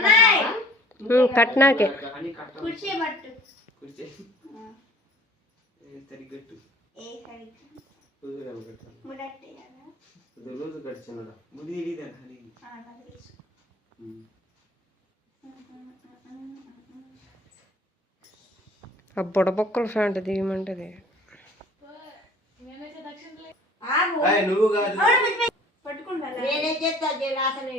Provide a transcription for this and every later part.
నేను కట్నాకే కుర్చీ మార్టు కుర్చీ హ్ స్టడి గట్టు ఏ కడి కుదిరము కట్ట ముడట్టేన ద రోజ గడిచన ద బుదిడిడి ద హడి హ్ అబ్ బొడబుక్కల్ ఫాంట దియమంటది ఇన్నే దక్షిణలే ఆ ఏ నువ్వు కాదు పట్టుకొండాల నేనే చేస్తా జలాసనే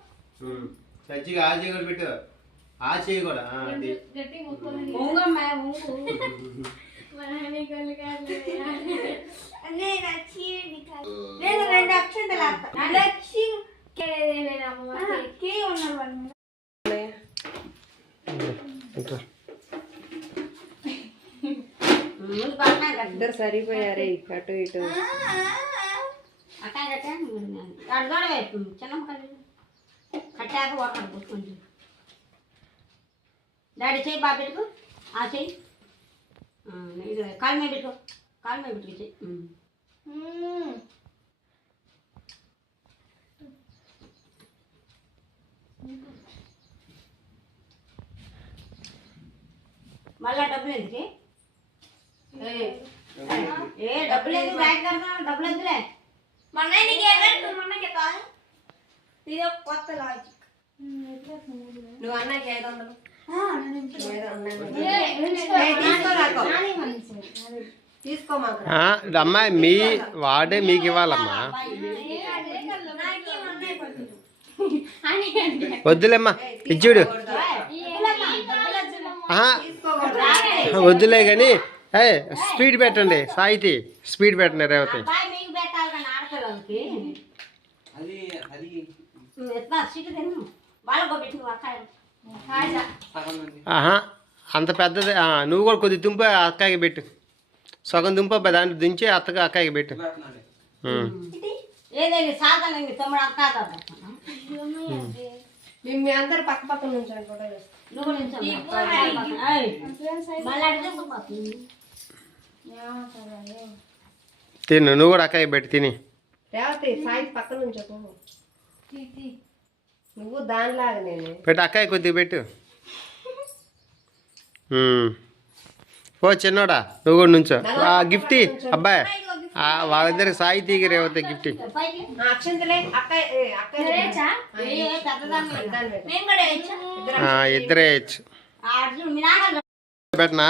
సచ్చిగా ఆ చేయగల బిట్ ఆ చేయగల ఆ గట్టి ముక్కు ఉంగ మా ఉంగు మనని గల్గాలి అనే నచ్చి నికల్ నేను రెండు ఆప్షన్ తలాత నచ్చి सरपयारे अट अट अर्द चलो பட்டா போர்ட் பண்ணி போச்சுంది. நாளை சை பாபெட் கு ஆசி. ஆ இல்லை காலை மேல கு காலை மேல ಬಿட்ருதி. ம். ம். மல்ல டப்ப வேண்டியே. ஏய். ஏய் டப்ப வேண்டியது வைக்கறது டப்பலது. மண்ணா நீ கேக்கேன் 2 மண்ணா கேطا. ఇది ఒక కొత్త లాజిక్ నువ్వు అన్నాక ఏదో అమ్మాయి మీ వాడే మీకు ఇవ్వాలమ్మా వద్దులేమ్మా ఇచ్చుడు వద్దులే గాని స్పీడ్ పెట్టండి సాయితీ స్పీడ్ పెట్టండి రేవతి అంత పెద్దది నువ్వు కూడా కొద్ది దుంప అక్కాయకి పెట్టు సగం దుంప దాన్ని దించి అత్తకి అక్కాయకి పెట్టు తిను నువ్వు కూడా అక్కాయకి పెట్టు తిని నువ్వు పెట్టు అక్కయ్య కొద్దిగా పెట్టు ఓ చిన్నోడా నువ్వు కూడా నుంచో ఆ గిఫ్ట్ అబ్బాయి వాళ్ళిద్దరు సాయి తీగరే అవుతాయి గిఫ్ట్ ఇద్దరే పెట్టనా